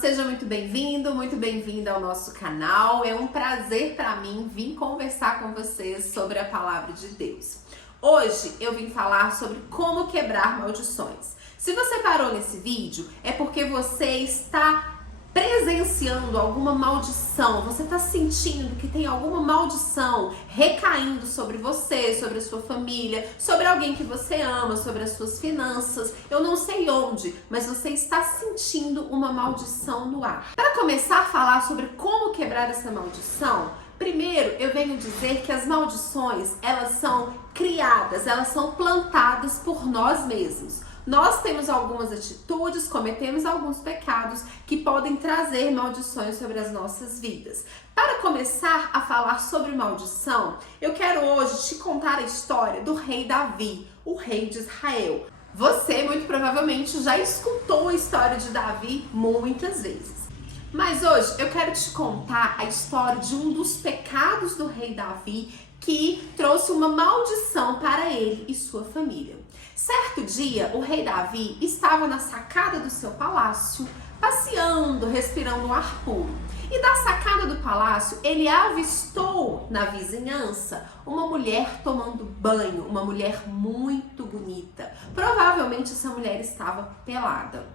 seja muito bem-vindo, muito bem-vinda ao nosso canal. É um prazer para mim vir conversar com vocês sobre a palavra de Deus. Hoje eu vim falar sobre como quebrar maldições. Se você parou nesse vídeo, é porque você está presenciando alguma maldição, você está sentindo que tem alguma maldição recaindo sobre você, sobre a sua família, sobre alguém que você ama, sobre as suas finanças. Eu não sei onde, mas você está sentindo uma maldição no ar. Para começar a falar sobre como quebrar essa maldição, primeiro eu venho dizer que as maldições, elas são criadas, elas são plantadas por nós mesmos. Nós temos algumas atitudes, cometemos alguns pecados que podem trazer maldições sobre as nossas vidas. Para começar a falar sobre maldição, eu quero hoje te contar a história do rei Davi, o rei de Israel. Você muito provavelmente já escutou a história de Davi muitas vezes. Mas hoje eu quero te contar a história de um dos pecados do rei Davi que trouxe uma maldição para ele e sua família. Certo dia, o rei Davi estava na sacada do seu palácio, passeando, respirando um ar puro. E da sacada do palácio, ele avistou na vizinhança uma mulher tomando banho, uma mulher muito bonita. Provavelmente essa mulher estava pelada.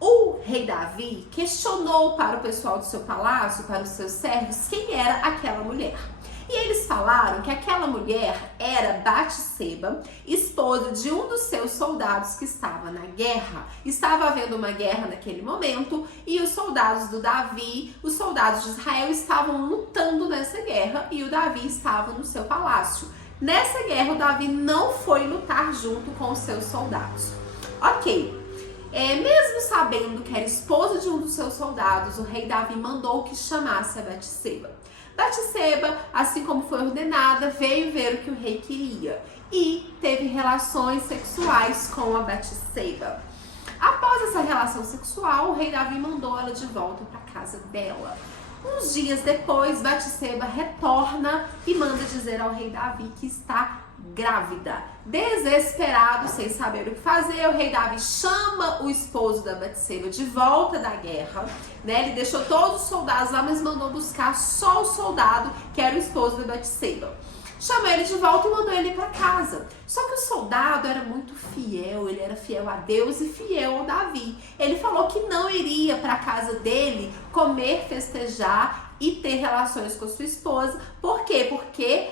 O rei Davi questionou para o pessoal do seu palácio, para os seus servos, quem era aquela mulher. E eles falaram que aquela mulher era Batseba, esposa de um dos seus soldados que estava na guerra. Estava havendo uma guerra naquele momento e os soldados do Davi, os soldados de Israel estavam lutando nessa guerra e o Davi estava no seu palácio. Nessa guerra o Davi não foi lutar junto com os seus soldados. Ok. Mesmo sabendo que era esposa de um dos seus soldados, o rei Davi mandou que chamasse a Batseba. Batseba, assim como foi ordenada, veio ver o que o rei queria e teve relações sexuais com a Batseba. Após essa relação sexual, o rei Davi mandou ela de volta para a casa dela. Uns dias depois, Batseba retorna e manda dizer ao rei Davi que está grávida. Desesperado, sem saber o que fazer, o rei Davi chama o esposo da Batseba de volta da guerra, né? Ele deixou todos os soldados lá, mas mandou buscar só o soldado que era o esposo da Batseba. Chamou ele de volta e mandou ele para casa. Só que o soldado era muito fiel, ele era fiel a Deus e fiel ao Davi. Ele falou que não iria para a casa dele comer, festejar e ter relações com a sua esposa. Por quê? Porque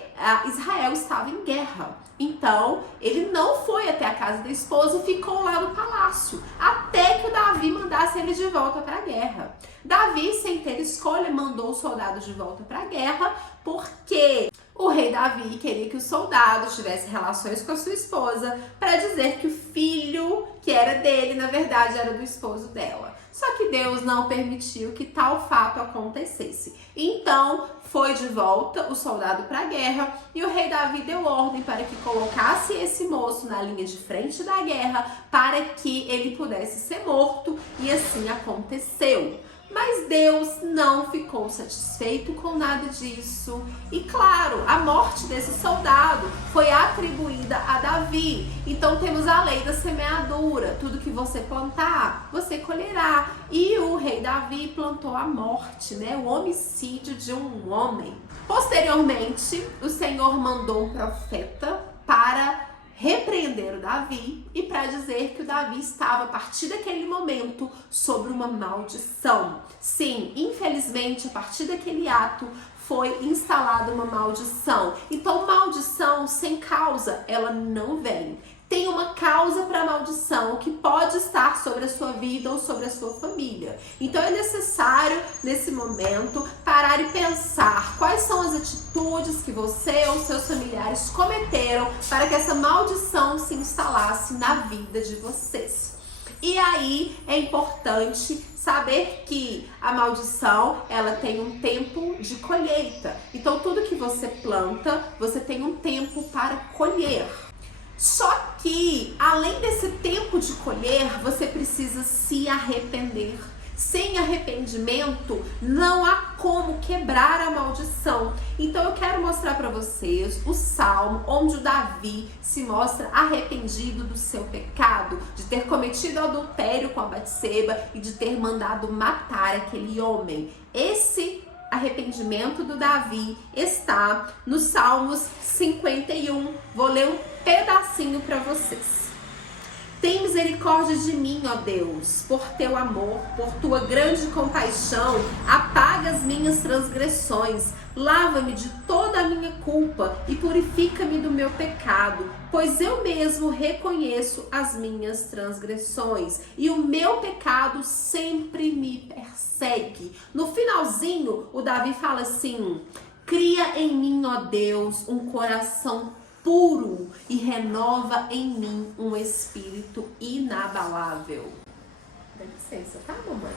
Israel estava em guerra. Então, ele não foi até a casa da esposa e ficou lá no palácio, até que o Davi mandasse ele de volta para a guerra. Davi, sem ter escolha, mandou o soldado de volta para a guerra, porque o rei Davi queria que o soldado tivesse relações com a sua esposa para dizer que o filho que era dele, na verdade, era do esposo dela. Só que Deus não permitiu que tal fato acontecesse. Então, foi de volta o soldado para a guerra e o rei Davi deu ordem para que colocasse esse moço na linha de frente da guerra para que ele pudesse ser morto, e assim aconteceu. Mas Deus não ficou satisfeito com nada disso. E claro, a morte desse soldado foi atribuída a Davi. Então temos a lei da semeadura. Tudo que você plantar, você colherá. E o rei Davi plantou a morte, né? O homicídio de um homem. Posteriormente, o Senhor mandou um profeta para repreender o Davi e para dizer que o Davi estava, a partir daquele momento, sobre uma maldição. Sim, infelizmente, a partir daquele ato, foi instalada uma maldição. Então, maldição sem causa, ela não vem. Tem uma causa para a maldição que pode estar sobre a sua vida ou sobre a sua família. Então é necessário, nesse momento, parar e pensar quais são as atitudes que você ou seus familiares cometeram para que essa maldição se instalasse na vida de vocês. E aí é importante saber que a maldição, ela tem um tempo de colheita. Então tudo que você planta, você tem um tempo para colher. Só que, além desse tempo de colher, você precisa se arrepender. Sem arrependimento, não há como quebrar a maldição. Então eu quero mostrar para vocês o salmo onde o Davi se mostra arrependido do seu pecado, de ter cometido adultério com a Batseba e de ter mandado matar aquele homem. Esse arrependimento do Davi está nos Salmos 51. Vou ler um pedacinho para vocês. Tem misericórdia de mim, ó Deus, por teu amor, por tua grande compaixão, apaga as minhas transgressões, lava-me de toda a minha culpa e purifica-me do meu pecado, pois eu mesmo reconheço as minhas transgressões e o meu pecado sempre me persegue. No finalzinho, o Davi fala assim: cria em mim, ó Deus, um coração puro e renova em mim um espírito inabalável. Dá licença, tá, mamãe?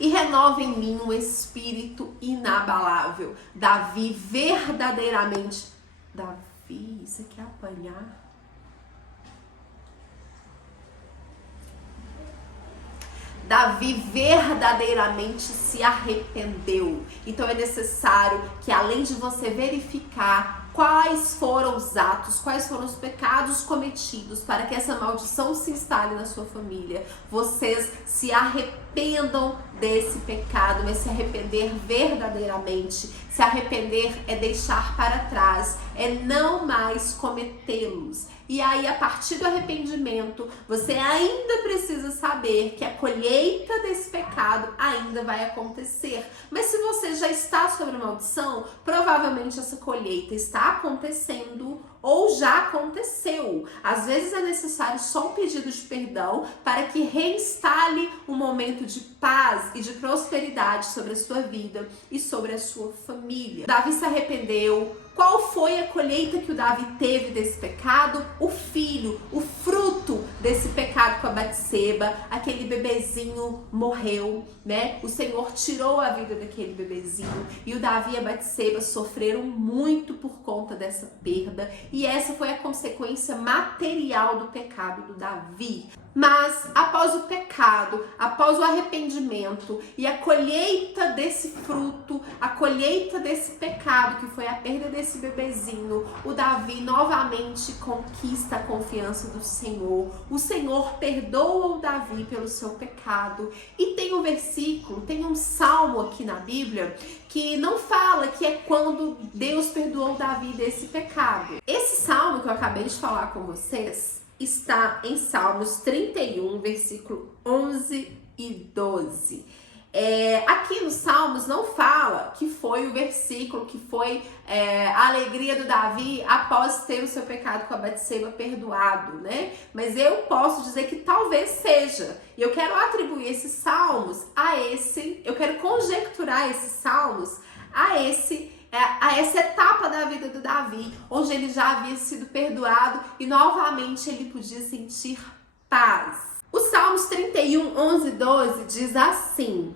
E renova em mim um espírito inabalável. Davi verdadeiramente... Davi, isso aqui é apanhar? Davi verdadeiramente se arrependeu. Então é necessário que, além de você verificar quais foram os atos, quais foram os pecados cometidos para que essa maldição se instale na sua família, vocês se arrependam desse pecado, mas se arrepender verdadeiramente. Se arrepender é deixar para trás, é não mais cometê-los. E aí, a partir do arrependimento, você ainda precisa saber que a colheita desse pecado ainda vai acontecer. Mas se você já está sob a maldição, provavelmente essa colheita está acontecendo ou já aconteceu. Às vezes é necessário só um pedido de perdão para que reinstale um momento de paz e de prosperidade sobre a sua vida e sobre a sua família. Davi se arrependeu. Qual foi a colheita que o Davi teve desse pecado? O filho, o fruto desse pecado com a Batseba. Aquele bebezinho morreu, né? O Senhor tirou a vida daquele bebezinho e o Davi e a Batseba sofreram muito por conta dessa perda. E essa foi a consequência material do pecado do Davi. Mas após o pecado, após o arrependimento e a colheita desse fruto, a colheita desse pecado, que foi a perda desse bebezinho, o Davi novamente conquista a confiança do Senhor. O Senhor perdoa o Davi pelo seu pecado. E tem um versículo, tem um salmo aqui na Bíblia que não fala que é quando Deus perdoou o Davi desse pecado. Esse salmo que eu acabei de falar com vocês está em Salmos 31, versículo 11 e 12. Aqui nos Salmos não fala que foi o versículo, que foi a alegria do Davi após ter o seu pecado com a Batseba perdoado, né? Mas eu posso dizer que talvez seja. E eu quero atribuir esses Salmos eu quero conjecturar esses Salmos a essa etapa da vida do Davi, onde ele já havia sido perdoado e novamente ele podia sentir paz. O Salmos 31, 11 e 12 diz assim: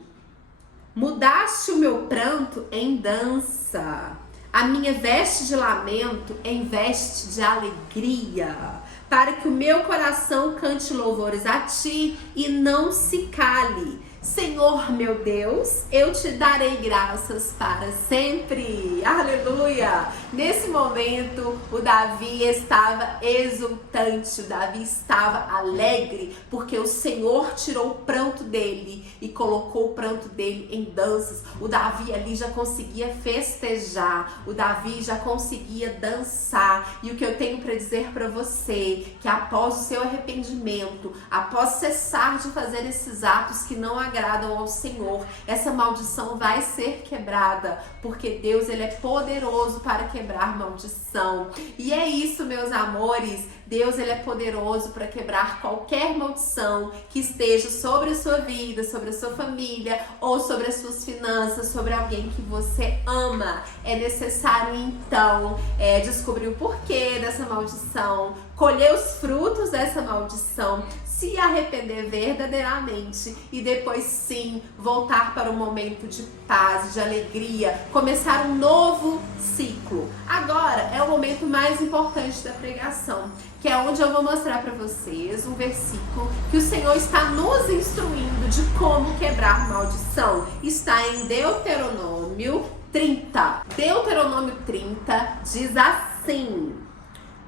mudaste o meu pranto em dança, a minha veste de lamento em veste de alegria, para que o meu coração cante louvores a ti e não se cale. Senhor meu Deus, eu te darei graças para sempre. Aleluia! Nesse momento, o Davi estava exultante, o Davi estava alegre, porque o Senhor tirou o pranto dele e colocou o pranto dele em danças. O Davi ali já conseguia festejar, o Davi já conseguia dançar. E o que eu tenho para dizer para você, que após o seu arrependimento, após cessar de fazer esses atos que não agradam ao Senhor, essa maldição vai ser quebrada, porque Deus, ele é poderoso para quebrar maldição. E é isso, meus amores, Deus, ele é poderoso para quebrar qualquer maldição que esteja sobre a sua vida, sobre a sua família ou sobre as suas finanças, sobre alguém que você ama. É necessário então descobrir o porquê dessa maldição, colher os frutos dessa maldição, se arrepender verdadeiramente e depois sim voltar para um momento de paz, de alegria, começar um novo ciclo. Agora é o momento mais importante da pregação, que é onde eu vou mostrar para vocês um versículo que o Senhor está nos instruindo de como quebrar maldição. Está em Deuteronômio 30. Deuteronômio 30 diz assim: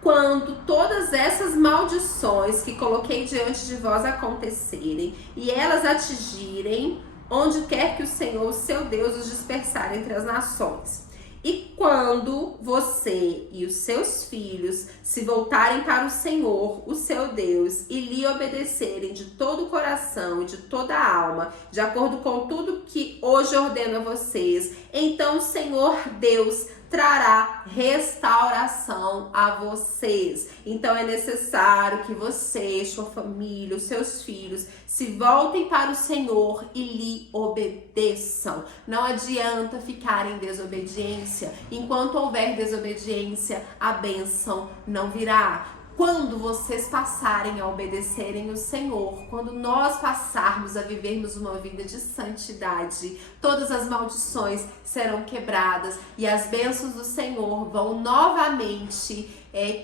quando todas essas maldições que coloquei diante de vós acontecerem, e elas atingirem onde quer que o Senhor, seu Deus, os dispersar entre as nações. E quando você e os seus filhos se voltarem para o Senhor, o seu Deus, e lhe obedecerem de todo o coração e de toda a alma, de acordo com tudo que hoje ordeno a vocês, então o Senhor Deus trará restauração a vocês. Então é necessário que você, sua família, os seus filhos se voltem para o Senhor e lhe obedeçam. Não adianta ficar em desobediência. Enquanto houver desobediência, a bênção não virá. Quando vocês passarem a obedecerem o Senhor, quando nós passarmos a vivermos uma vida de santidade, todas as maldições serão quebradas e as bênçãos do Senhor vão novamente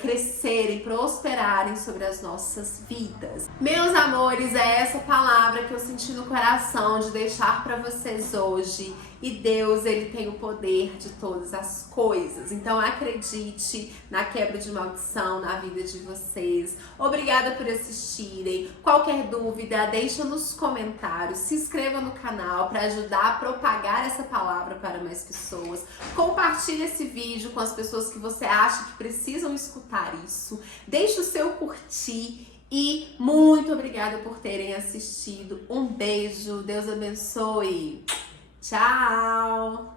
crescerem, prosperarem sobre as nossas vidas. Meus amores, é essa palavra que eu senti no coração de deixar para vocês hoje. E Deus, Ele tem o poder de todas as coisas. Então acredite na quebra de maldição na vida de vocês. Obrigada por assistirem. Qualquer dúvida, deixa nos comentários. Se inscreva no canal para ajudar a propagar essa palavra para mais pessoas. Compartilhe esse vídeo com as pessoas que você acha que precisam escutar isso. Deixe o seu curtir. E muito obrigada por terem assistido. Um beijo. Deus abençoe. Tchau!